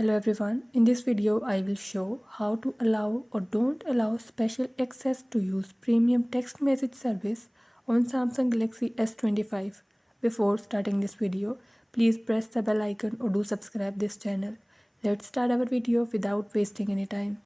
Hello everyone, in this video I will show how to allow or don't allow special access to use premium text message service on Samsung Galaxy S25. Before starting this video, please press the bell icon or do subscribe this channel. Let's start our video without wasting any time.